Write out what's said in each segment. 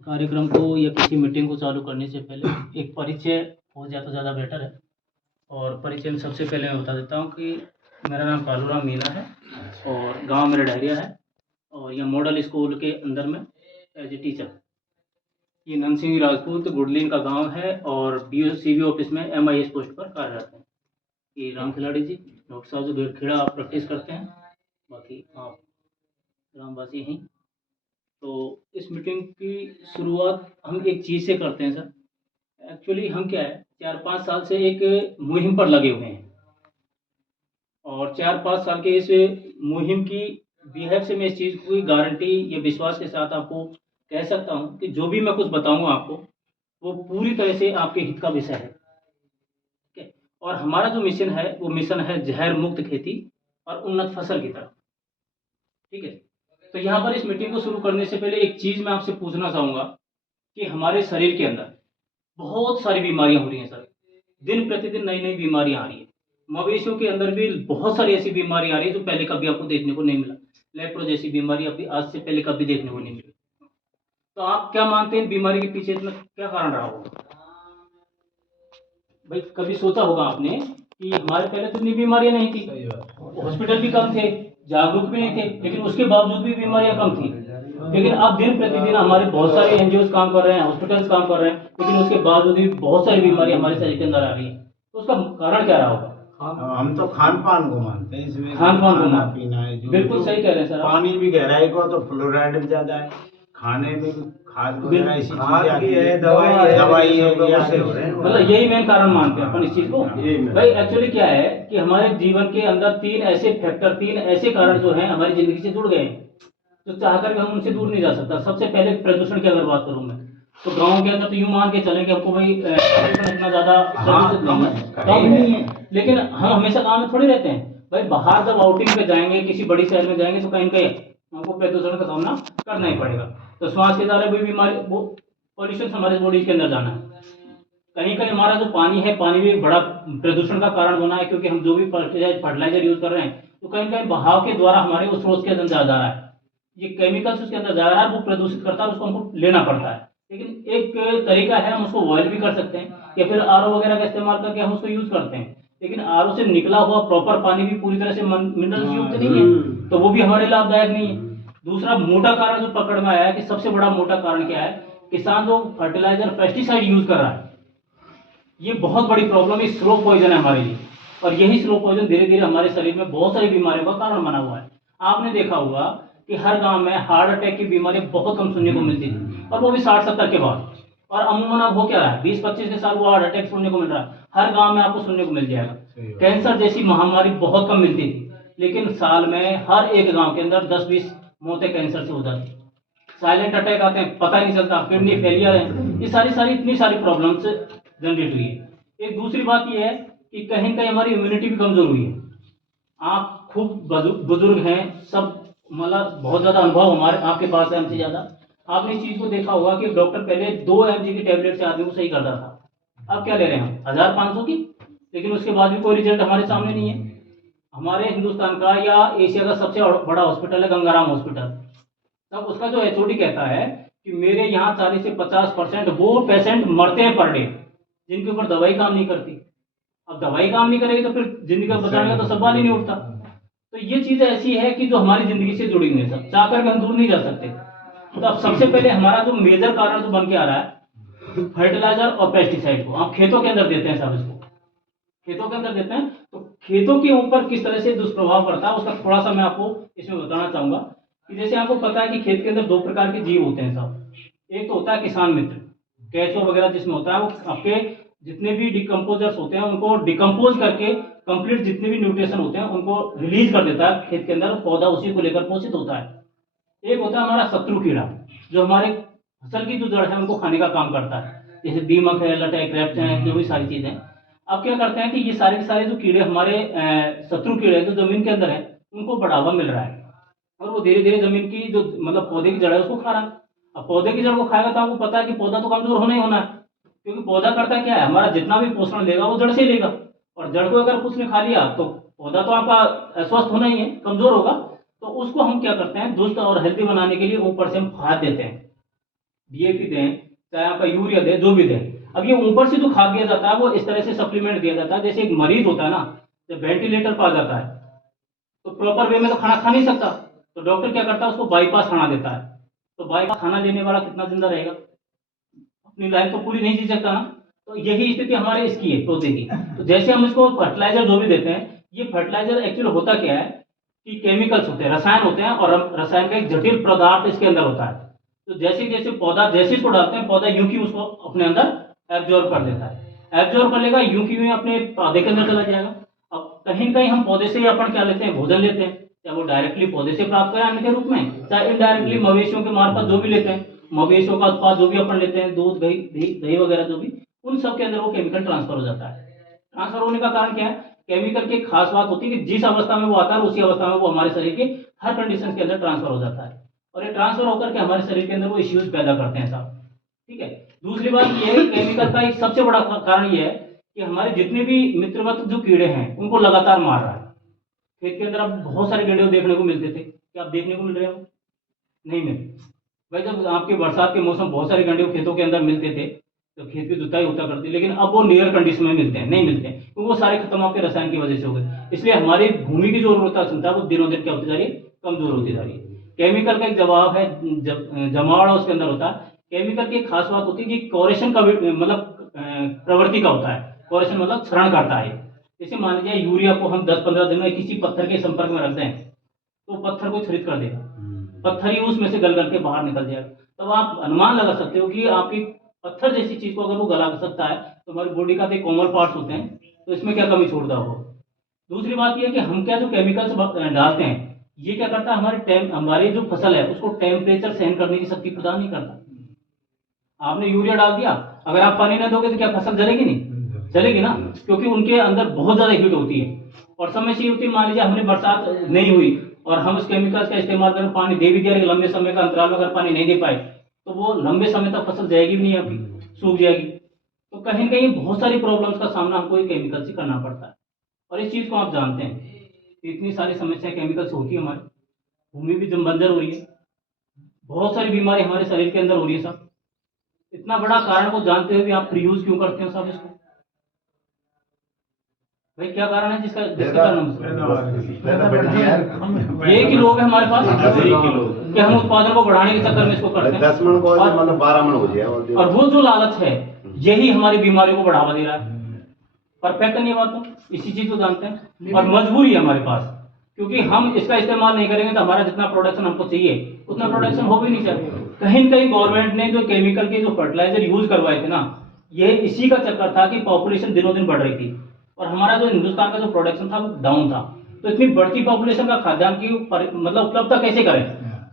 कार्यक्रम को या किसी मीटिंग को चालू करने से पहले एक परिचय हो जाए तो ज़्यादा बेटर है। और परिचय में सबसे पहले मैं बता देता हूँ कि मेरा नाम कालूराम मीणा है और गांव मेरा डहरिया है और यह मॉडल स्कूल के अंदर में एज ए टीचर। ये ननसिंह राजपूत गुडलीन का गांव है और BO ऑफिस में MIS पोस्ट पर कार्यरत है। ये राम खिलाड़ी जी डॉक्टर साहब जो खेड़ा आप प्रैक्टिस करते हैं, बाकी आप ग्रामवासी हैं। तो इस मीटिंग की शुरुआत हम एक चीज़ से करते हैं सर। एक्चुअली हम क्या है 4-5 साल से एक मुहिम पर लगे हुए हैं और 4-5 साल के इस मुहिम की बिहेव से मैं इस चीज़ को गारंटी या विश्वास के साथ आपको कह सकता हूँ कि जो भी मैं कुछ बताऊँगा आपको वो पूरी तरह से आपके हित का विषय है। ठीक है। और हमारा जो मिशन है वो मिशन है जहर मुक्त खेती और उन्नत फसल की तरफ। ठीक है। तो यहाँ पर इस मीटिंग को शुरू करने से पहले एक चीज़ मैं आपसे पूछना चाहूँगा कि हमारे शरीर के अंदर बहुत सारी बीमारियां हो रही हैं सर। दिन प्रतिदिन नई नई बीमारियां आ रही है। मवेशियों के अंदर भी बहुत सारी ऐसी बीमारियां आ रही है जो पहले कभी आपको देखने को नहीं मिला। लेप्रो जैसी बीमारी अभी आज से पहले कभी देखने को नहीं मिली। तो आप क्या मानते हैं बीमारी के पीछे इतना क्या कारण रहा होगा? भाई कभी सोचा होगा आपने कि हमारे पहले तो इतनी बीमारियां नहीं थी, हॉस्पिटल भी कम थे, जागरूक भी नहीं थे, लेकिन उसके बावजूद भी बीमारियां कम थी। लेकिन अब दिन प्रतिदिन हमारे बहुत सारे NGOs काम कर रहे हैं, हॉस्पिटल्स काम कर रहे हैं, लेकिन उसके बावजूद भी बहुत सारी बीमारियां हमारे शरीर के अंदर आ रही है। तो उसका कारण क्या रहा होगा? हम तो खान पान को मानते हैं इसमें। खान पान को खाना मानते पीना है जो बिल्कुल सही कह रहे हैं सर आप। पानी भी गहराई को तो फ्लोराइड भी ज्यादा है, खाने में भी खाद वगैरह ऐसी खाद चीजें भी आती है, दवाई है, दवाई है, सब ये उससे आते हो रहे हैं। मतलब यही मेन कारण मानते हैं अपन इस चीज को। यही main। भाई एक्चुअली क्या है कि हमारे जीवन के अंदर तीन ऐसे फैक्टर, तीन ऐसे कारण जो हैं हमारी जिंदगी से जुड़ गए हैं, तो चाहकर भी हम उनसे दूर नहीं जा सकता। सबसे पहले प्रदूषण की अगर बात करूं मैं, तो गांव के अंदर तो यूं मान के चलें कि हमको भाई प्रदूषण इतना ज्यादा प्रदूषित नहीं है, लेकिन हम हमेशा गाँव में थोड़ी रहते हैं। भाई बाहर जब आउटिंग पे जाएंगे, किसी बड़ी शहर में जाएंगे, तो कहीं ना कहीं हमको प्रदूषण का सामना करना ही पड़ेगा। तो श्वास के द्वारा भी बीमारी, वो पॉल्यूशन हमारे बॉडी के अंदर जाना है। कहीं कहीं हमारा जो पानी है, पानी भी एक बड़ा प्रदूषण का कारण बना है, क्योंकि हम जो भी फर्टिलाइजर यूज कर रहे हैं तो कहीं कहीं बहाव के द्वारा हमारे उस स्रोत के अंदर जा रहा है, ये केमिकल्स उसके अंदर जा रहा है, वो प्रदूषित करता है, उसको हमको लेना पड़ता है। लेकिन एक तरीका है, हम उसको बॉयल भी कर सकते हैं या फिर RO वगैरह का इस्तेमाल करके हम उसको यूज करते हैं। लेकिन RO से निकला हुआ प्रॉपर पानी भी पूरी तरह से मिनरल्स युक्त नहीं है, तो वो भी हमारे लाभदायक नहीं है। दूसरा मोटा कारण जो पकड़ में आया है कि सबसे बड़ा मोटा कारण क्या है, किसान जो फर्टिलाइजर पेस्टिसाइड यूज कर रहा है, ये बहुत बड़ी प्रॉब्लम है, स्लो पॉइजन है हमारे लिए। और यही स्लो पॉइजन धीरे धीरे हमारे शरीर में बहुत सारी बीमारियों का कारण बना हुआ है। आपने देखा होगा कि हर गांव में हार्ट अटैक की बीमारी बहुत कम सुनने को मिलती थी, और वो भी 60-70 के बाद। और अमूमन अब हो क्या रहा है, 20-25 के साल वो हार्ट अटैक सुनने को मिल रहा है, हर गांव में आपको सुनने को मिल जाएगा। कैंसर जैसी महामारी बहुत कम मिलती थी, लेकिन साल में हर एक गांव के अंदर 10-20 मौतें कैंसर से हो जाती। साइलेंट अटैक आते हैं, पता ही नहीं चलता, किडनी फेलियर है, ये सारी इतनी सारी प्रॉब्लम्स जनरेट हुई है। एक दूसरी बात ये है कि कहीं कहीं हमारी इम्यूनिटी भी कमजोर हुई है। आप खूब बुजुर्ग हैं सब, मतलब बहुत ज्यादा अनुभव हमारे आपके पास है हमसे ज्यादा। आपने इस चीज को देखा होगा कि डॉक्टर पहले 2 mg की टेबलेट से आदमी को सही करता था, अब क्या ले रहे हैं हम 1500 की, लेकिन उसके बाद भी कोई रिजल्ट हमारे सामने नहीं है। हमारे हिंदुस्तान का या एशिया का सबसे बड़ा हॉस्पिटल है गंगाराम हॉस्पिटल, तब उसका जो HOD कहता है कि मेरे यहाँ 40 से 50% वो पेशेंट मरते हैं पर डे जिनके ऊपर दवाई काम नहीं करती। अब दवाई काम नहीं करेगी तो फिर जिंदगी का बचाने का तो सवाल ही नहीं उठता। तो ये चीज ऐसी है कि जो हमारी जिंदगी से जुड़ी हुई है, सब चाह करके हम दूर नहीं जा सकते। तो अब सबसे पहले हमारा जो मेजर कारण जो बन के आ रहा है, फर्टिलाइजर और पेस्टिसाइड को हम खेतों के अंदर देते हैं, सब इसको खेतों के अंदर देते हैं, तो खेतों के ऊपर किस तरह से दुष्प्रभाव पड़ता है उसका थोड़ा सा मैं आपको इसमें बताना चाहूंगा। कि जैसे आपको पता है कि खेत के अंदर 2 प्रकार के जीव होते हैं सब। एक तो होता है किसान मित्र, केचुआ वगैरह जिसमें होता है, वो आपके जितने भी डिकम्पोजर्स होते हैं उनको डिकम्पोज करके कंप्लीट जितने भी न्यूट्रिशन होते हैं उनको रिलीज कर देता है खेत के अंदर, पौधा उसी को लेकर पोषित होता है। एक होता है हमारा शत्रु कीड़ा, जो हमारे फसल की जो जड़ है उनको खाने का काम करता है, जैसे दीमक है, लटेक, रेप्ट है, जो भी सारी चीजें। अब क्या करते हैं कि ये सारे के सारे जो कीड़े हमारे शत्रु कीड़े जो जमीन के अंदर है उनको बढ़ावा मिल रहा है, और वो धीरे धीरे जमीन की जो मतलब पौधे की जड़ है उसको खा रहा है। अब पौधे की जड़ को खाएगा तो आपको पता है कि पौधा तो कमजोर होना ही होना है, क्योंकि पौधा करता क्या है, हमारा जितना भी पोषण लेगा वो जड़ से लेगा, और जड़ को अगर कुछ ने खा लिया तो पौधा तो आपका अस्वस्थ होना ही है, कमजोर होगा। तो उसको हम क्या करते हैं, दुष्ट और हेल्दी बनाने के लिए ऊपर से हम खाद देते हैं। डीएपी दें, चाहे आपका यूरिया दें, जो भी दें। अब ये ऊपर से जो खाद दिया जाता है वो इस तरह से सप्लीमेंट दिया जाता है, जैसे एक मरीज होता है ना, जब वेंटिलेटर पर आ जाता है तो प्रॉपर वे में तो खाना खा नहीं सकता, तो डॉक्टर क्या करता है, उसको बाईपास खाना देता है। तो बाईपास खाना देने वाला कितना जिंदा रहेगा, अपनी लाइफ तो पूरी नहीं जी सकता ना। तो यही स्थिति हमारे इसकी है पौधे की। तो जैसे हम इसको फर्टिलाइजर जो भी देते हैं, ये फर्टिलाइजर एक्चुअली होता क्या है कि केमिकल्स होते हैं, रसायन होते हैं, और रसायन का एक जटिल पदार्थ इसके अंदर होता है। तो जैसे जैसे पौधा जैसे इसको डालते हैं, पौधा यूं की उसको अपने अंदर एब्जॉर्ब कर लेता है, एब्जॉर्ब कर लेगा, यूं की यूं अपने पौधे के अंदर चला जाएगा। अब कहीं न कहीं हम पौधे से ही अपन क्या लेते हैं, भोजन लेते हैं, चाहे वो डायरेक्टली पौधे से प्राप्त करें अन्न के रूप में, चाहे इनडायरेक्टली मवेशियों के मार्फत जो भी लेते हैं, मवेशियों का उत्पाद जो भी अपन लेते हैं, दूध, दही दही दही वगैरह जो भी, उन सब के अंदर वो केमिकल ट्रांसफर हो जाता है। ट्रांसफर होने का कारण क्या है, केमिकल की एक खास बात होती है कि जिस अवस्था में वो आता है उसी अवस्था में वो हमारे शरीर के हर कंडीशन के अंदर ट्रांसफर हो जाता है, और ये ट्रांसफर होकर के हमारे शरीर के अंदर वो इश्यूज पैदा करते हैं साहब। ठीक है। दूसरी बात ये है, केमिकल का एक सबसे बड़ा कारण ये है कि हमारे जितने भी मित्रवत जो कीड़े हैं उनको लगातार मार रहा है। खेत के अंदर अब बहुत सारे गड्ढे देखने को मिलते थे, क्या आप देखने को मिल रहे हो? नहीं मिले भाई। जब आपके बरसात के मौसम बहुत सारे गड्ढे खेतों के अंदर मिलते थे तो खेत की जुताई होता करती, लेकिन अब वो नियर कंडीशन में मिलते हैं, नहीं मिलते हैं, क्योंकि वो सारे खत्म आपके रसायन की वजह से हो गए। इसलिए हमारी भूमि की जो उर्वरता क्षमता है वो दिनों दिन क्या होती जा रही है, कमजोर होती जा रही है। केमिकल का एक जवाब है, जमावड़ा उसके अंदर होता है। केमिकल की एक खास बात होती है कि कोरेशन का मतलब प्रवृत्ति का होता है। कोरेशन मतलब क्षरण करता है। जैसे मान लीजिए यूरिया को हम 10-15 दिन में किसी पत्थर के संपर्क में रख दें तो पत्थर को क्षरित कर देगा, पत्थर ही उसमें से गल गल के बाहर निकल जाएगा। तब आप अनुमान लगा सकते हो कि आपकी पत्थर जैसी चीज को अगर वो गला सकता है तो हमारी बॉडी का जो कोमल पार्ट्स होते हैं तो इसमें क्या कमी छोड़ता हो। दूसरी बात यह है कि हम क्या जो केमिकल्स डालते हैं ये क्या करता है, हमारी जो फसल है उसको टेम्परेचर सहन करने की शक्ति प्रदान नहीं करता। आपने यूरिया डाल दिया, अगर आप पानी न दोगे तो क्या फसल जलेगी? नहीं जलेगी ना, क्योंकि उनके अंदर बहुत ज्यादा हीट होती है और समय से होती है। मान लीजिए हमने बरसात नहीं हुई और हम उस केमिकल्स का इस्तेमाल करें, पानी दे भी दिया, लंबे समय का अंतराल में अगर पानी नहीं दे पाए तो वो लंबे समय तक फसल जाएगी भी नहीं, आपकी सूख जाएगी। तो कहीं न कहीं बहुत सारी प्रॉब्लम्स का सामना हमको ये केमिकल से करना पड़ता है, और इस चीज को आप जानते हैं। इतनी सारी समस्याएं केमिकल से होती है, हमारी भूमि भी जब बंजर हो रही है, बहुत सारी बीमारी हमारे शरीर के अंदर हो रही है साहब। इतना बड़ा कारण को जानते हुए भी आप फ्री यूज क्यों करते हैं साहब इसको? भाई क्या कारण है जिसके कारण ये कि लोग है हमारे पास कि हम उत्पादन को बढ़ाने के चक्कर में इसको करते हैं, 10 मन को मतलब 12 मन हो जाए, और वो जो लालच है यही हमारी बीमारियों को बढ़ावा दे रहा है। परफेक्ट नहीं बात, तो इसी चीज को जानते हैं और मजबूरी है हमारे पास, क्योंकि हम इसका इस्तेमाल नहीं करेंगे तो हमारा जितना प्रोडक्शन हमको चाहिए उतना प्रोडक्शन हो भी नहीं चाहिए। कहीं न कहीं गवर्नमेंट ने जो केमिकल के जो फर्टिलाइजर यूज करवाए थे ना, ये इसी का चक्कर था कि पॉपुलेशन दिनों दिन बढ़ रही थी और हमारा जो हिंदुस्तान का जो प्रोडक्शन था वो डाउन था। तो इतनी बढ़ती पॉपुलेशन का खाद्यान्न की मतलब उपलब्धता कैसे करें?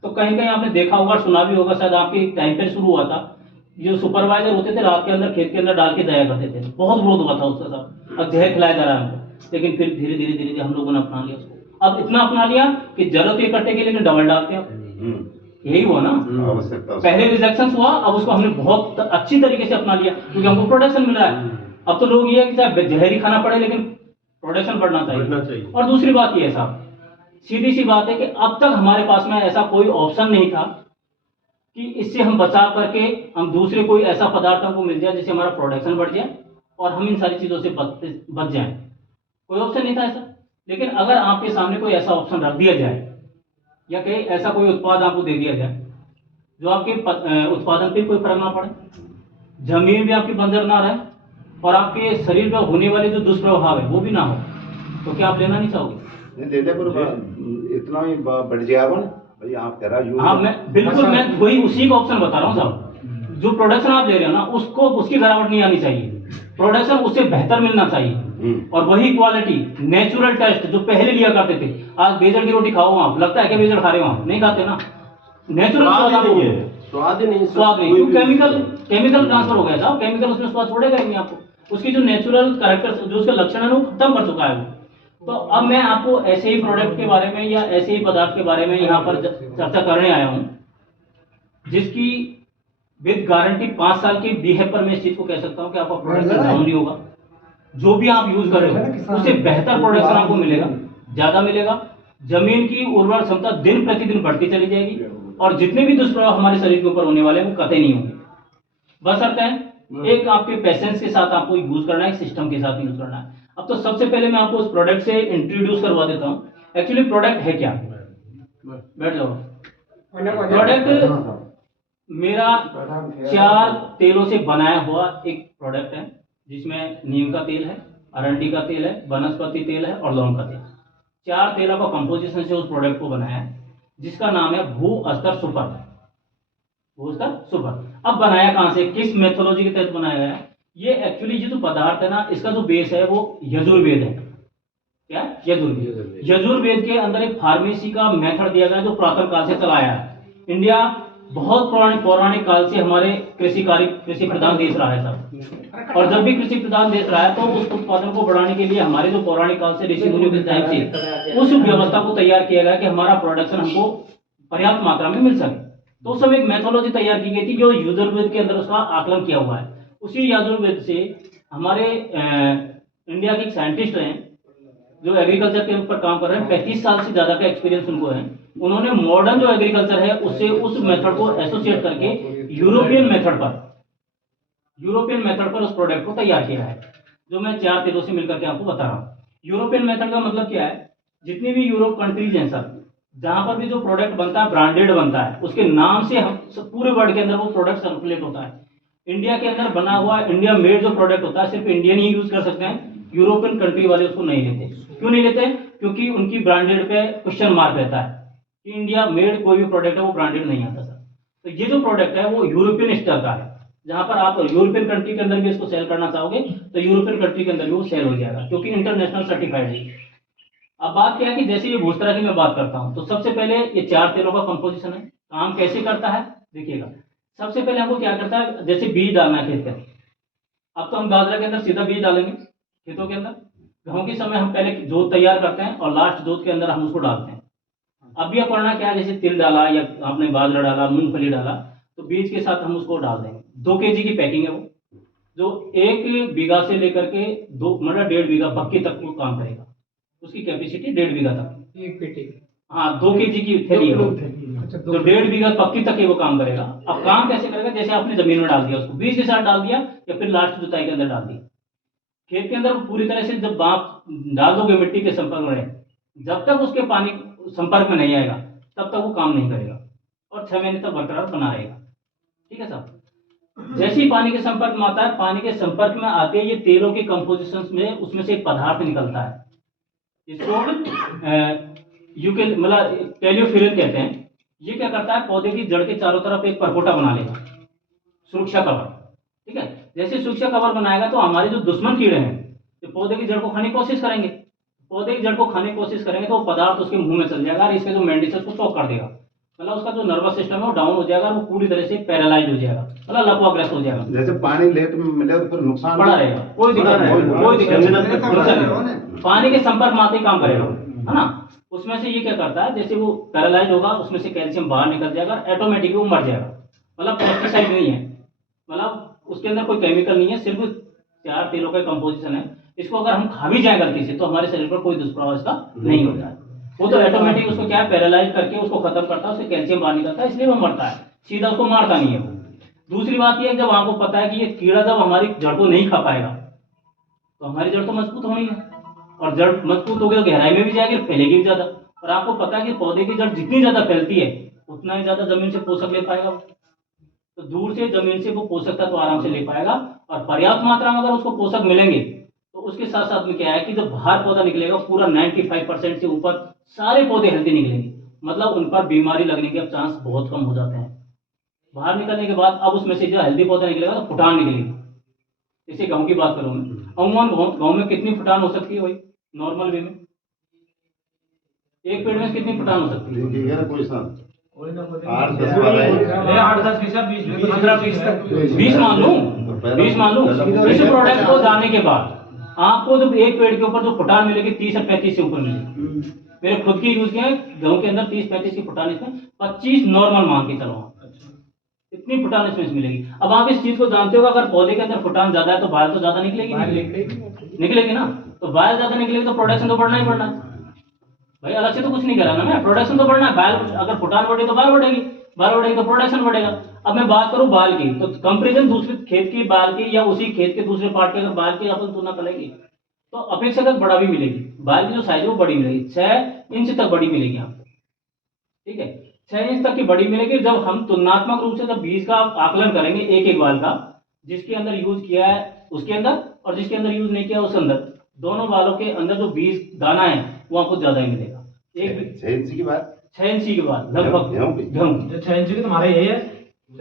तो कहीं न कहीं आपने देखा होगा, सुना भी होगा, शायद आपके टाइम पे शुरू हुआ था, जो सुपरवाइजर होते थे रात के अंदर खेत के अंदर डाल के जाया करते थे, बहुत विरोध हुआ था उसका सब, अब जहर खिलाया जा रहा है हमको, लेकिन फिर धीरे धीरे धीरे धीरे हम लोगों ने अपना लिया उसको। अब इतना अपना लिया कि जरूरत इकट्ठे के लेकिन डबल डालते हैं, यही हुआ ना। पहले रिजेक्शन हुआ, अब उसको हमने बहुत अच्छी तरीके से अपना लिया क्योंकि हमको प्रोडक्शन मिल रहा है। अब तो लोग ये है कि चाहे जहर ही खाना पड़े लेकिन प्रोडक्शन बढ़ना चाहिए। और दूसरी बात ये है साहब, सीधी सी बात है कि अब तक हमारे पास में ऐसा कोई ऑप्शन नहीं था कि इससे हम बचा करके हम दूसरे कोई ऐसा पदार्थ हमको मिल जाए जिससे हमारा प्रोडक्शन बढ़ जाए और हम इन सारी चीजों से बच जाएं। कोई ऑप्शन नहीं था ऐसा। लेकिन अगर आपके सामने कोई ऐसा ऑप्शन रख दिया जाए या कहीं ऐसा कोई उत्पाद आपको दे दिया जाए जो आपके उत्पादन पे कोई फर्क ना पड़े, जमीन भी आपकी बंजर ना रहे और आपके शरीर पर होने वाले जो दुष्प्रभाव है वो भी ना हो, तो क्या आप लेना नहीं चाहोगे? लेने पर इतना ही बढ़ जाएगा ना भाई, आप कह रहा यूज। हाँ, मैं बिल्कुल, मैं वही उसी का ऑप्शन बता रहा हूँ साहब। जो प्रोडक्शन आप ले रहे हो ना उसको उसकी गिरावट नहीं आनी चाहिए, प्रोडक्शन उससे बेहतर मिलना चाहिए और वही क्वालिटी नेचुरल टेस्ट जो पहले लिया करते थे। आज बेजड़ की रोटी खाओ, आप लगता है कि बेजड़ खा रहे हो, आप नहीं खाते ना। नेचुरल स्वाद नहीं, क्यों? केमिकल ट्रांसफर हो गया साहब, केमिकल उसमें स्वाद छोड़ेगा ही नहीं आपको। उसकी जो नेचुरल कैरेक्टर जो उसका लक्षण है वो खत्म कर चुका है वो। तो अब मैं आपको ऐसे ही प्रोडक्ट के बारे में या ऐसे ही पदार्थ के बारे में यहाँ पर चर्चा करने आया हूँ जिसकी विद गारंटी 5 साल की दी है, पर मैं इस चीज को कह सकता हूँ कि आपका प्रोडक्शन डाउन नहीं होगा। जो भी आप यूज कर रहे हो उससे बेहतर प्रोडक्शन आपको मिलेगा, ज्यादा मिलेगा जमीन की उर्वरक क्षमता दिन प्रतिदिन बढ़ती चली जाएगी और जितने भी दुष्प्रभाव हमारे शरीर के ऊपर होने वाले हैं वो कतई नहीं होंगे। बशर्ते एक आपके पेशेंस के साथ आपको यूज करना है, सिस्टम के साथ यूज करना है। अब तो सबसे पहले मैं आपको उस प्रोडक्ट से इंट्रोड्यूस करवा देता हूँ। एक्चुअली प्रोडक्ट है क्या, बैठ जाओ। प्रोडक्ट मेरा 4 तेलों से बनाया हुआ एक प्रोडक्ट है, जिसमें नीम का तेल है, अरंडी का तेल है, वनस्पति तेल है और लौंग का तेल। 4 तेलों का कंपोजिशन से उस प्रोडक्ट को बनाया है, जिसका नाम है भू अस्तर सुपर। भू अस्तर सुपर। अब बनाया कहां से, किस मेथोलॉजी के तहत बनाया गया है? ये एक्चुअली ये जो पदार्थ है ना, इसका जो बेस है वो यजुर्वेद है। क्या? यजुर्वेद। यजुर्वेद के अंदर एक फार्मेसी का मेथड दिया गया जो पुरातन काल से चला आया है। इंडिया बहुत पौराणिक काल से हमारे कृषि प्रधान देश रहा है सर। और जब भी कृषि प्रधान देश रहा है तो उस उत्पादन को बढ़ाने के लिए हमारे जो पौराणिक काल से ऋषि मुनियों के टाइम से उस व्यवस्था को तैयार किया गया कि हमारा प्रोडक्शन हमको पर्याप्त मात्रा में मिल सके। तो उस समय एक मेथोलॉजी तैयार की गई थी जो यजुर्वेद के अंदर उसका आकलन किया हुआ है। उसी यजुर्वेद से हमारे इंडिया के एक साइंटिस्ट हैं जो एग्रीकल्चर के ऊपर काम कर रहे हैं, 35 साल से ज्यादा का एक्सपीरियंस उनको है। उन्होंने मॉडर्न जो एग्रीकल्चर है उससे उस मेथड को एसोसिएट करके यूरोपियन मेथड पर उस प्रोडक्ट को तैयार किया है, जो मैं 4 तेलों से मिलकर के आपको बता रहा हूँ। यूरोपियन मेथड का मतलब क्या है? जितनी भी यूरोप कंट्रीज हैं सर, जहां पर भी जो प्रोडक्ट बनता है ब्रांडेड बनता है, उसके नाम से हम पूरे वर्ल्ड के अंदर वो प्रोडक्ट सर्कुलेट होता है। इंडिया के अंदर बना हुआ इंडिया मेड जो प्रोडक्ट होता है सिर्फ इंडियन ही यूज कर सकते हैं, यूरोपियन कंट्री वाले उसको नहीं लेते। क्यों नहीं लेते? क्योंकि उनकी ब्रांडेड पे क्वेश्चन मार्क रहता है कि इंडिया मेड कोई भी प्रोडक्ट है वो ब्रांडेड नहीं आता सर। तो ये जो प्रोडक्ट है वो यूरोपियन स्तर का है, जहां पर आप यूरोपियन कंट्री के अंदर भी इसको सेल करना चाहोगे तो यूरोपियन कंट्री के अंदर भी वो सेल हो जाएगा, क्योंकि इंटरनेशनल सर्टिफाइड है। अब बात क्या है कि जैसे ये भूस्तरा की मैं बात करता हूं तो सबसे पहले ये 4 तेलों का कंपोजिशन है। काम कैसे करता है देखिएगा। सबसे पहले हमको क्या करता है, जैसे बीज डालना है खेत का। अब तो हम बाजरा के अंदर सीधा बीज डालेंगे खेतों के अंदर। गेहूं के समय हम पहले जोत तैयार करते हैं और लास्ट जोत के अंदर हम उसको डालते हैं। अब यह करना क्या है, जैसे तिल डाला या आपने बाजरा डाला, मूंगफली डाला, तो बीज के साथ हम उसको डाल देंगे। 2 kg की पैकिंग है वो, जो 1 बीघा से लेकर के 1.5 बीघा पक्की तक वो काम करेगा। उसकी कैपेसिटी 1.5 बीघा तक, एक पेटी। हाँ 2 kg की थैली है वो, अच्छा, तो 1.5 बीघा पक्की तक ही वो काम करेगा। अब काम कैसे करेगा, जैसे आपने जमीन में डाल दिया उसको, बीज के साथ डाल दिया या फिर लास्ट जुताई के अंदर डाल दिया। खेत के अंदर पूरी तरह से जब आप डाल दोगे मिट्टी के संपर्क में, जब तक उसके पानी संपर्क में नहीं आएगा तब तक वो काम नहीं करेगा और 6 महीने तक बरकरार बना रहेगा। ठीक है साहब। जैसे ही पानी के संपर्क में आता है, पानी के संपर्क में आते ही ये तेलों के कंपोजिशन में उसमें से एक पदार्थ निकलता है, इसको मतलब टेलियोफिलिन कहते हैं। ये क्या करता है, पौधे की जड़ के चारों तरफ एक परपोटा बना लेगा, सुरक्षा कवर। ठीक है, जैसे सुरक्षा कवर बनाएगा तो हमारे जो दुश्मन कीड़े हैं जो पौधे की जड़ को खाने की कोशिश करेंगे, तो वो पदार्थ उसके मुंह में चल जाएगा और इसके जो मेंडिस है उसको चौक कर देगा। मतलब उसका जो नर्वस सिस्टम है वो डाउन हो जाएगा और वो पूरी तरह से पैरालाइज हो जाएगा, मतलब लकवाग्रस्त हो जाएगा। जैसे पानी लेट में मिले तो फिर नुकसान बड़ा रहेगा, कोई दिक्कत नहीं। पानी के संपर्क में आते ही काम करेगा, है ना। उसमें से ये क्या करता है, जैसे वो पैरालाइज होगा उसमें से कैल्शियम बाहर निकल जाएगा, ऑटोमेटिकली वो मर जाएगा। मतलब पेस्टिसाइड नहीं है, मतलब उसके अंदर कोई केमिकल नहीं है, सिर्फ 4 तेलों का कंपोजिशन है। इसको अगर हम खा भी जाए गलती से तो हमारे शरीर पर कोई दुष्प्रभाव इसका नहीं होता है। वो तो ऑटोमेटिक उसको क्या है, पैरालाइज करके उसको खत्म करता है, उससे कैल्शियम बाहर निकलता है, इसलिए वो मरता है, सीधा उसको मारता नहीं है वो। दूसरी बात ये है, जब आपको पता है कि ये कीड़ा जब हमारी जड़ को नहीं खा पाएगा तो हमारी जड़ तो मजबूत होनी है, और जड़ मजबूत हो गई तो गहराई में भी जाएगी, फैलेगी भी ज्यादा। और आपको पता है कि पौधे की जड़ जितनी ज्यादा फैलती है उतना ही ज्यादा जमीन से पोषक ले पाएगा वो। तो दूर से जमीन से वो पोषक तत्व आराम से ले पाएगा, और पर्याप्त मात्रा में अगर उसको पोषक मिलेंगे तो उसके साथ साथ में क्या है कि जब बाहर पौधा निकलेगा पूरा 95% से ऊपर सारे पौधे हेल्दी निकलेंगे, मतलब उन पर बीमारी लगने के अब चांस बहुत कम हो जाते हैं। बाहर निकलने के बाद अब उसमें से जो हेल्दी पौधा निकलेगा तो फुटान निकलेगी। जैसे गेहूं की बात करूं मैं, अमूमन गाँव में कितनी फुटान हो सकती है भाई नॉर्मल वे में? एक पेड़ में कितनी फुटान हो सकती है? 20 मान लूं, 20 मान लूं। इस प्रोडक्ट को जाने के बाद आपको जब एक पेड़ के ऊपर जो फुटान मिलेगी 30 से 35 से ऊपर मिलेगी। मेरे खुद की यूज किया है, गेहूं के अंदर 30-35 की फुटान, इसमें 25 नॉर्मल मान के चलो, इतनी फुटान इसमें मिलेगी। अब आप इस चीज को जानते हो, अगर पौधे के अंदर फुटान ज्यादा है तो बाल तो ज्यादा निकलेगी, निकलेगी ना। तो बाल ज्यादा निकलेगी तो प्रोडक्शन तो बढ़ना ही बढ़ना है। भाई अलग से तो कुछ नहीं करा ना मैं, प्रोडक्शन तो बढ़ना है। बाल अगर फुटान बढ़े तो बाल बढ़ेगी, बाल बढ़ेगी तो प्रोडक्शन बढ़ेगा। अब मैं बात करूं बाल की, तो कंपेरिजन दूसरे खेत की बाल की या उसी खेत के दूसरे पार्ट के अगर बाल की अपन तुलना करेंगे तो अपेक्षाकृत बड़ा भी मिलेगी। बाल की जो साइज है वो बड़ी मिलेगी, 6 इंच तक बड़ी मिलेगी आपको, ठीक है। 6 इंच तक की बड़ी मिलेगी। जब हम तुलनात्मक रूप से जब बीज का आकलन करेंगे एक एक बाल का, जिसके अंदर यूज किया है उसके अंदर और जिसके अंदर यूज नहीं किया उसके अंदर, दोनों बालों के अंदर जो बीज दाना है वो आपको ज्यादा ही मिलेगा। एक 6 इंच की बात 6 इंच की बात लगभग गेहूं की? गेहूं 6 इंच की तुम्हारा यही है,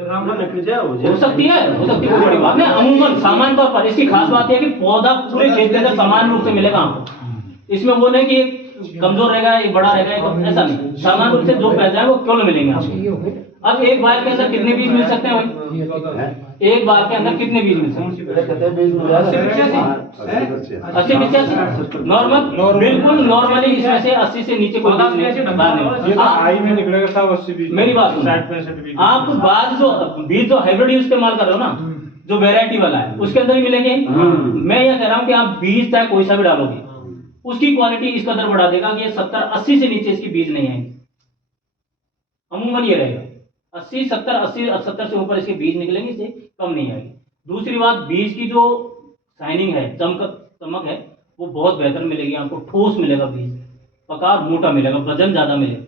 राम हो सकती है, हो सकती है, कोई बड़ी बात नहीं। अमूमन सामान्य तौर पर इसकी खास बात यह है कि पौधा पूरे खेत के अंदर समान रूप से मिलेगा आपको। इसमें वो नहीं कि एक कमजोर रहेगा एक बड़ा रहेगा, एक ऐसा नहीं, समान रूप से जो पैदा है वो केवल मिलेंगे आपको। अब एक बाल के अंदर कितने बीज मिल सकते हैं भाई? एक बाल के अंदर कितने बीज मिल सकते हैं? 80-85 नॉर्मल, बिल्कुल नॉर्मली इसमें से 80 से नीचे कोई बीज नहीं। आई में निकलेगा सब 80 बीज। मेरी बात सुनो, 60-65 बीज। आप बीज जो हाइब्रिड इस्तेमाल कर रहे हो ना, जो वैरायटी वाला है उसके अंदर ही मिलेंगे। मैं ये कह रहा हूँ कि आप बीज चाहे कोई सा भी डालोगे उसकी क्वालिटी इस कदर बढ़ा देगा कि 70-80 से नीचे इसकी बीज नहीं आएंगे। अमूमन ये रहेगा 80, 70, 80, 70 से ऊपर इसके बीज निकलेंगे, इससे कम नहीं आएगी। दूसरी बात, बीज की जो शाइनिंग है, चमक है, वो बहुत बेहतर मिलेगी आपको, ठोस मिलेगा बीज, पकार मोटा मिलेगा, वजन ज्यादा मिलेगा,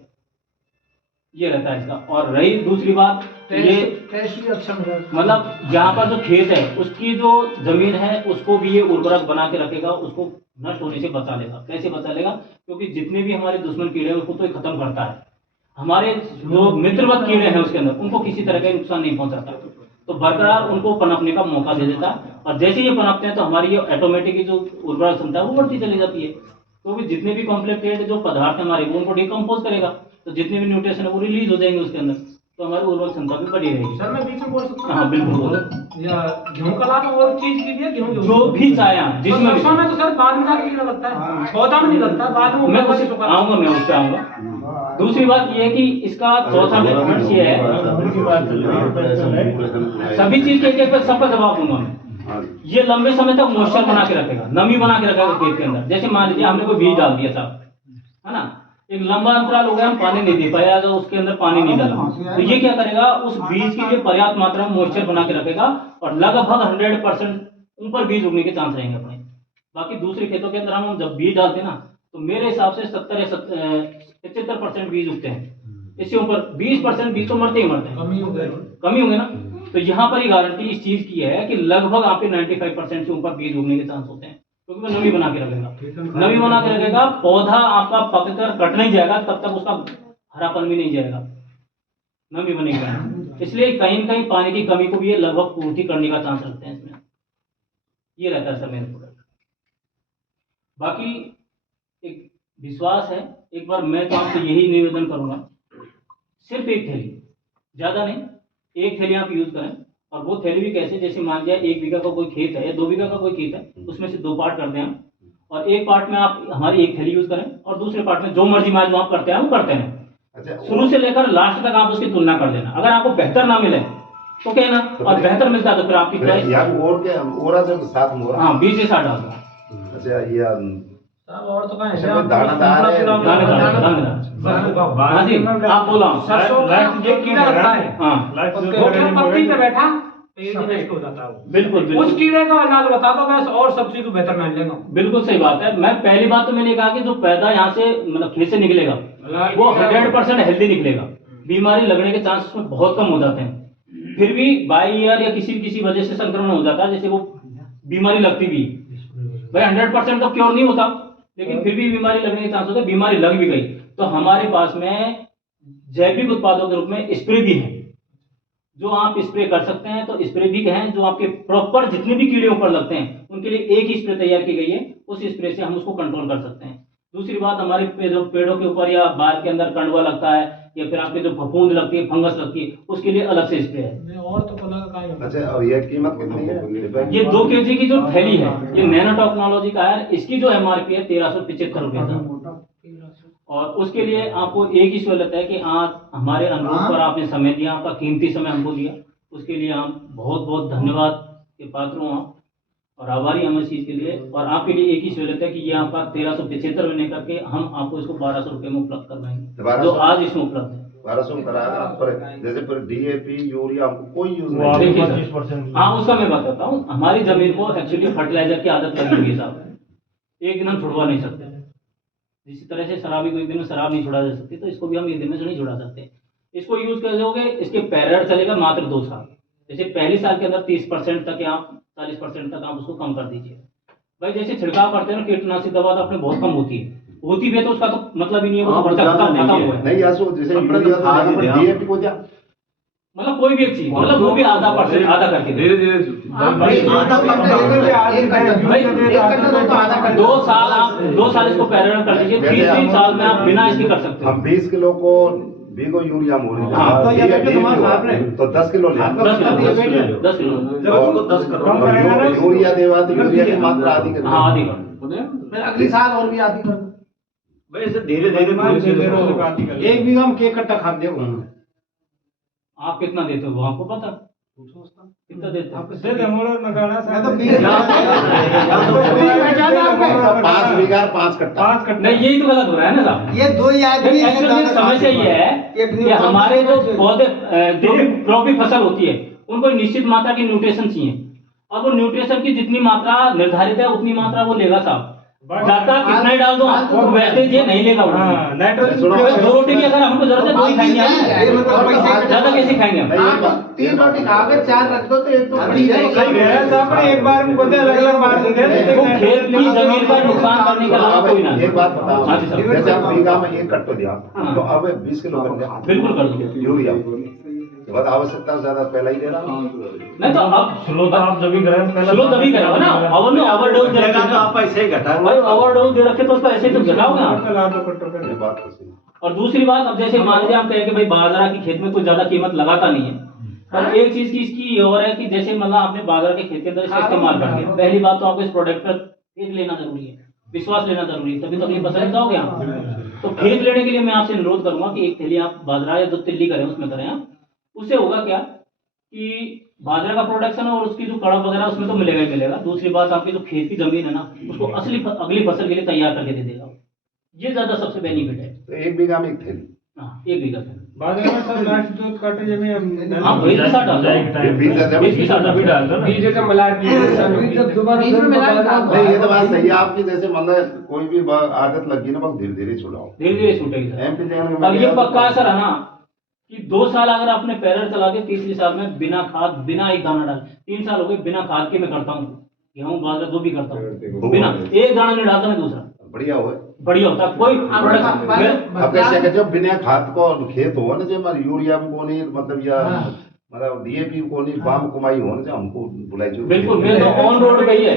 ये रहता है इसका। और रही दूसरी बात, ये अच्छा मतलब यहाँ पर जो खेत है उसकी जो जमीन है उसको भी ये उर्वरक बना के रखेगा, उसको नष्ट होने से बचा लेगा। कैसे बचा लेगा? क्योंकि जितने भी हमारे दुश्मन कीड़े हैं उसको तो ये खत्म करता है, हमारे जो मित्रवत कीड़े हैं उसके अंदर उनको किसी तरह का नुकसान नहीं पहुंचाता, तो बरकरार उनको पनपने का मौका दे देता है। और जैसे ये पनपते हैं तो हमारी ये ऑटोमेटिक जो उर्वरक क्षमता है वो बढ़ती चली जाती है। तो भी जितने भी कॉम्प्लेक्टेड जो पदार्थ हमारे वो उनको डिकम्पोज करेगा, तो जितने भी न्यूट्रिशन है वो रिलीज हो जाएंगे उसके अंदर, तो हमारी उर्वरक क्षमता भी बढ़ी रहेगी। सर मैं बीच में बोल सकता हूँ? हाँ बिल्कुल बोलो। या गेहूं का लाभ और चीज की भी है, गेहूं जो भी चाहे आप जिसमें भी। सरसों में तो सर बाद में जाके कीड़ा लगता है, पौधा में नहीं लगता, बाद में मैं उस आऊंगा, मैं उस पर आऊंगा। दूसरी बात ये है कि इसका चौथा पॉइंट ये है, सभी चीज के एक सबका जवाब दूंगा मैं। ये लंबे समय तक मॉइस्चर बना के रखेगा, नमी बना के रखेगा खेत के अंदर। जैसे मान लीजिए हमने कोई बीज डाल दिया साहब, है ना, एक लंबा अंतराल हो गया, हम पानी नहीं दे पाया तो उसके अंदर पानी नहीं डाला, तो ये क्या करेगा, उस बीज के लिए पर्याप्त मात्रा में मॉइस्चर बना के रखेगा और लगभग 100% ऊपर बीज उगने के चांस रहेंगे अपने। बाकी दूसरे खेतों के अंदर हम जब बीज डालते हैं ना, तो मेरे हिसाब से 70 या 75% बीज उगते हैं, इससे ऊपर 20% बीज तो मरते ही मरते हैं, कमी होंगे ना। तो यहाँ पर ही गारंटी इस चीज की है कि लगभग आपके 95% से ऊपर बीज उगने के चांस होते हैं, क्योंकि वो नमी बना के रखेगा, नमी बना के रखेगा। पौधा आपका पककर कट नहीं जाएगा तब तक उसका हरापन भी नहीं जाएगा, नमी बनेगी। इसलिए कहीं न कहीं पानी की कमी को भी ये लगभग पूर्ति करने का चांस रखते हैं इसमें, ये रहता है सर मेरे प्रोडक्ट। बाकी एक विश्वास है, एक बार मैं तो आपसे यही निवेदन करूंगा, सिर्फ एक थैली, ज्यादा नहीं, एक थैली आप यूज करें। और वो थैली भी कैसे, जैसे मान लिया 1 बीघा का कोई खेत है या 2 बीघा का कोई खेत है, उसमें से 2 पार्ट कर दें हम, और एक पार्ट में आप हमारी एक थैली यूज करें और दूसरे पार्ट में जो मर्जी माल जो आप करते हैं वो करते हैं। शुरू से लेकर लास्ट तक आप उसकी तुलना कर लेना, अगर आपको बेहतर ना मिले तो कहना, और बेहतर मिलता है तो फिर आपकी चॉइस। और क्या ओरा जो साथ में ओरा? हाँ 20 से 60 डाल दो। अच्छा ये और तो कहीं अच्छा, दानादार है, दानेदार। हाँ जी, आप बोला सरसों ये कीड़ा लगता है, हाँ पत्ती पे बैठा नष्ट हो जाता है वो। बिल्कुल उस बिल्कुल कीड़े का इलाज बता दो बस, और सब चीज बेहतर मान लेगा। बिल्कुल सही बात है। मैं पहली बात तो मैंने कहा कि जो पैदा यहाँ से मतलब खेत से निकलेगा वो 100% हेल्दी निकलेगा, बीमारी लगने के चांस उसमें बहुत कम हो जाते हैं। फिर भी बाई ईयर या किसी वजह से संक्रमण हो जाता है, जैसे वो बीमारी लगती भी भाई 100% तो क्योर नहीं होता, लेकिन फिर भी बीमारी लगने के चांस होते हैं। बीमारी लग भी गई तो हमारे पास में जैविक उत्पादों के रूप में स्प्रे भी है, जो आप स्प्रे कर सकते हैं। तो स्प्रे भी हैं जो आपके प्रॉपर जितने भी कीड़े ऊपर लगते हैं उनके लिए एक ही स्प्रे तैयार की गई है, उस स्प्रे से हम उसको कंट्रोल कर सकते हैं। दूसरी बात, हमारे पेड़ों के ऊपर या बाल के अंदर कंडवा लगता है या फिर आपके जो फफूंद लगती है, फंगस लगती है, उसके लिए अलग से स्प्रे है। और तो पता का अच्छा और ये कीमत कितनी है? ये 2 kg की जो थैली है ये नैनो टेक्नोलॉजी का है, इसकी जो MRP है 1375 रुपये था। और उसके लिए आपको एक ही सहूलत है कि आज हमारे अनुरोध पर आपने समय दिया, आपका कीमती समय हमको दिया, उसके लिए हम बहुत बहुत धन्यवाद के पात्र हूँ। और आभारी हम इस चीज़ के लिए। और आपके लिए एक ही सहूलियत है कि ये आपका 1375 में करके हम आपको इसको 1200 रुपये में उपलब्ध करवाएंगे, 1200 जो आज इसमें उपलब्ध है। 1200 कराया पर जैसे पर DAP यूरिया हमको कोई यूज नहीं। देखिए सर, हाँ उसका मैं बताता हूँ। हमारी जमीन को एक्चुअली फर्टिलाइजर की आदत लगी हुई है साहब, एक दिन हम छुड़वा नहीं सकते। जिस तरह से शराबी को एक दिन में शराब नहीं छुड़ा जा सकती, तो इसको भी हम एक दिन में नहीं छुड़ा सकते। इसको यूज कर लोगे, इसके पैरेड चलेगा मात्र 2 साल। जैसे पहले साल के अंदर 30% तक या 40% तक आप उसको कम कर दीजिए। भाई जैसे छिड़काव करते हैं ना कीटनाशक दवा, तो अपने बहुत कम होती है तो उसका तो मतलब ही नहीं है, वो तो खत्म हुआ है। नहीं ऐसा जैसे यूरिया तो देगा पर DAP को क्या मतलब कोई भी एक चीज, मतलब वो भी आधा करके धीरे धीरे 2 साल इसको पैरेलल कर दीजिए, 30 साल में आप बिना इसके कर सकते हो। हम 20 किलो को बीगो यूरिया मोड़ हाँ, तो ये तो तुम्हारे साथ में तो 10 किलो ले 10 किलो और यूरिया देवा तो यूरिया की मात्रा आधी कर हाँ आधी कर। फिर अगली साल और भी आधी कर दो। वैसे धीरे धीरे एक बीघा में के कट्टा खाद दे आप कितना देते हो वो आपको पता? कितना देते हो? मैं तो 20 5 बीघा 5 कट्टा नहीं, यही तो गलत हो रहा है ना साहब। ये दो ही आदमी एक्चुअली समस्या ये है कि हमारे जो पौधे जो भी क्रॉप की फसल होती है, उनको निश्चित मात्रा की न्यूट्रिशन चाहिए। और वो न्यूट्रिशन की जितनी मात्रा निर्धारित है उतनी मात्रा वो लेगा साहब। ज्यादा कितना ही डाल दो वो वैसे ये नहीं लेगा वो। नाइट्रोजन 2 रोटी की अगर हमको जरूरत है 2 ही खाएंगे हम, ज्यादा कैसे खाएंगे हम? आप 3 रोटी खाओगे 4 रख दो तो एक तो एक बार में बोलते अलग अलग बार से वो खेत की जमीन का नुकसान करने के अलावा कोई ना। एक बात बताओ, हाँ जी साहब। जैसे आप बीघा में 1 कट्टो दिया हाँ। तो अब 20 किलो कर दिया बिल्कुल कर दो। यूरिया तो बाद आवश्यकता से ज्यादा पहले ही दे रहा नहीं तो अब स्लो तो आप जब भी करें स्लो तभी करेगा ना। ओवरडोज दे रखा आप ऐसे ही घटा भाई, ओवरडोज दे रखे तो उसको ऐसे तो घटाओगे आप। ये बात तो सही। और दूसरी बात, अब जैसे मान लीजिए हम कहें कि भाई बाजरा की खेत में कोई ज्यादा कीमत लगाता नहीं है, पर एक चीज की इसकी ये और है कि जैसे मतलब आपने बाजरा के खेत के अंदर इसका इस्तेमाल कर दिया, पहली बात तो आपको इस प्रोडक्ट पर खेत लेना जरूरी है, विश्वास लेना जरूरी है, तभी तो अपनी फसल लगाओगे आप। तो खेत लेने के लिए मैं आपसे अनुरोध करूंगा कि 1 थैली आप बाजरा या 2 तिल्ली करें, उसमें करें आप। उससे होगा क्या कि बाजरा का प्रोडक्शन और उसकी जो कड़प वगैरह उसमें तो मिलेगा ही मिलेगा। दूसरी बात, आपकी जो खेत की जमीन है ना, उसको अगली फसल के लिए तैयार करके दे देगा। ये ज्यादा सबसे बेनिफिट है। तो 1 बीघा में 1 थैली हाँ, 1 बीघा में बाजरे में सब लास्ट दूध काटे जब हम हाँ, वही के साथ डाल दो। बीज जब बीज के साथ डाल दो। डाल दो ना बीज जब मिला नहीं, ये तो बात सही है आपकी। जैसे मतलब कोई भी आदत लगी ना, बस धीरे धीरे छुड़ाओ। धीरे धीरे छूटेगी सर। MP अब ये पक्का असर है ना कि 2 साल अगर आपने पैरेलल चला के, तीसरे साल में बिना खाद बिना एक दाना डाल, 3 साल हो गए बिना खाद के मैं करता हूँ गेहूँ बाजरा जो भी करता हूँ, बिना एक दाना नहीं डालता मैं। दूसरा बढ़िया हुआ बढ़िया होता है कोई प्रोडक्ट। अब कैसे कि जब बिना खाद को खेत हो ना, जो हमारे यूरिया में को नहीं मतलब या मतलब DAP को नहीं फार्म कमाई हो ना, जो हमको बुलाई जो बिल्कुल मेरे तो ऑन रोड पे ही है,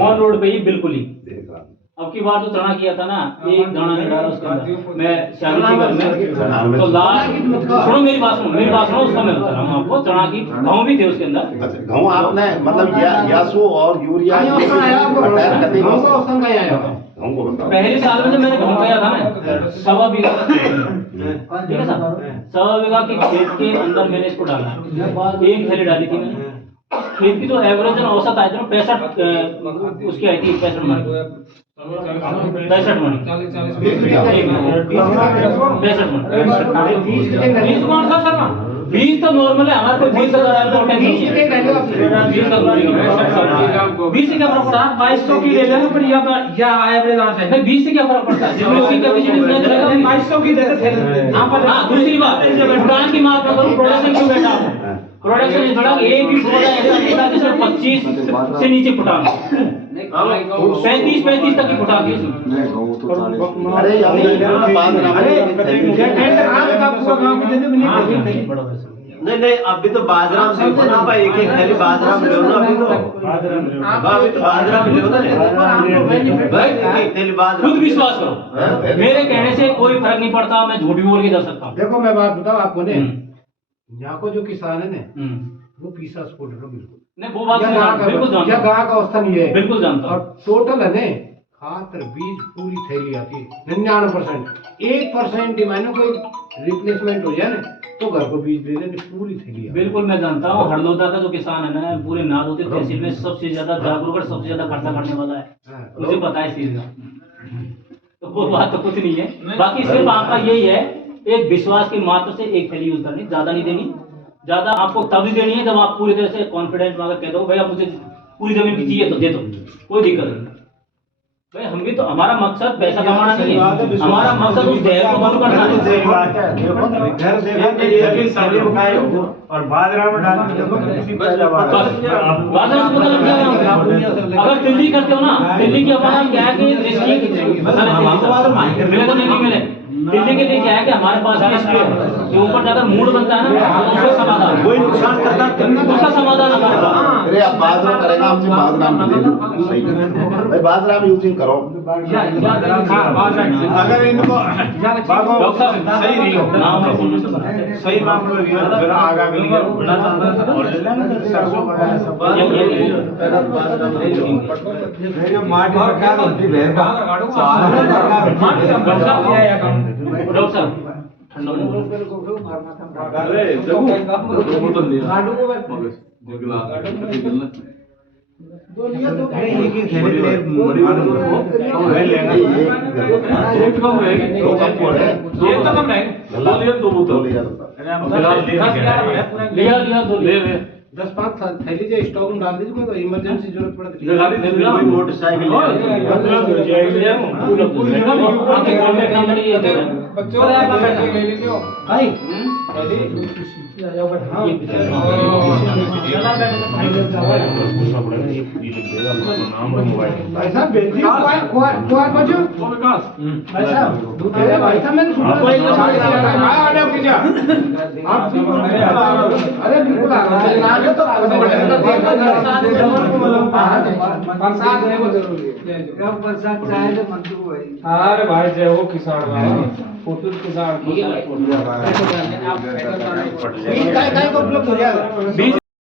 ऑन रोड पे ही बिल्कुल ही। देख रहा अब की बार तो चना किया था ना, एक दाना नहीं डाला उसके अंदर। मैं शादी के घर में तो लास्ट सुनो मेरी बात सुनो उसका मैं बता रहा हूँ आपको। चना की गेहूं भी थे उसके अंदर। अच्छा गेहूँ आपने मतलब यासो और यूरिया गेहूँ को बताओ। पहले साल में जब मैंने गेहूं किया था ना, 1.25 बीघा का खेत था। ठीक है सर, 1.25 बीघा के खेत के अंदर मैंने इसको डाला, 1 थैली डाली थी मैंने। खेत की जो एवरेज औसत आई थी ना 65 उसकी आई थी 65 मन 65 मन 20 कौन सा सर? 20 तो नॉर्मल है हमारे को, 20 का इम्पोर्टेंट नहीं है। 20 का 20 से क्या फर्क पड़ता है? 2200 की ले लेना पर या एवरेज आना चाहिए। नहीं 20 से क्या फर्क पड़ता है? जितनी उसकी कैपेसिटी उतना चलेगा। 2200 की देते थे। हां दूसरी बात, भुगतान की मात्रा पर प्रोडक्शन क्यों बैठा है? प्रोडक्शन इस बड़ा एक भी पौधा ऐसा नहीं था जिसमें 25 से नीचे फुटान, 35 तक की फुटान थी उसमें। अरे नहीं अभी तो बाजरा में समझो ना भाई, एक थैली बाजरा में लो ना अभी तो। अभी तो बाजरा में लो ना एक थैली बाजरा। खुद विश्वास करो, मेरे कहने से कोई फर्क नहीं पड़ता, मैं झूठ भी बोल के जा सकता हूँ। देखो मैं बात बताऊं आपको ने, यहाँ को जो किसान है ना वो पीसा स्कूटर बिल्कुल नहीं वो बात मैं बिल्कुल जानता हूँ, गाँव का अवस्था नहीं है बिल्कुल जानता हूँ। और टोटल है ने खाद और बीज पूरी थैली आती है 99%। 1% मानो कोई रिप्लेसमेंट हो जाए ना तो घर को बीज दे देंगे पूरी थैली आती है। बिल्कुल मैं जानता हूँ हरदोदा का जो किसान है ना पूरे नादौती तहसील में सबसे ज्यादा जागरूक और सबसे ज्यादा खर्चा करने वाला है, हाँ। मुझे पता है इस चीज का, तो वो बात तो कुछ नहीं है। बाकी सिर्फ आपका यही है एक विश्वास की मात्र से एक थैली यूज करनी, ज्यादा नहीं देनी। ज्यादा आपको तभी देनी है जब आप पूरी तरह से कॉन्फिडेंट में अगर कह दो भैया मुझे पूरी जमीन की चाहिए तो दे दो, कोई दिक्कत नहीं। भाई हम भी तो हमारा मकसद पैसा कमाना नहीं है, हमारा मकसद उस भय को दूर करना है। सही बात है। देखो घर देखो और बाजरा में डालने देखो किसी पैदावार बस बाजार से पता लग जाएगा। अगर दिल्ली करते हो ना, दिल्ली की हमारा क्या है कि रिस्की मसाले मिले तो नहीं मिले। दिल्ली के लिए क्या है कि हमारे पास में स्प्रे है जो ऊपर जाकर मूड बनता है ना उसका समाधान, कोई नुकसान करता उसका समाधान हमारे पास। अरे आप बाजरा करेगा हमसे बाजरा में ले लो सही भाई बाजरा में यूजिंग करो। अगर इनको डॉक्टर साहब सही नहीं हो नाम सही मामला नहीं हो जरा आगा के लिए और ले लेना फिर सरसों वगैरह सब डॉक्टर साहब लिया लिया दो ले ले 10-5 थैली जो स्टॉक में डाल दीजिए, कोई इमरजेंसी जरूरत पड़े कोई मोटरसाइकिल बच्चों ले लीजिए भाई भाई साहब बेटी कुआर बच्चों भाई साहब अरे भाई साहब मैंने सुना आप अरे बिल्कुल आगे तो अरे भाई जय हो किसान भाई फोटो किसान काय काय उपलब्ध हो जाएगा।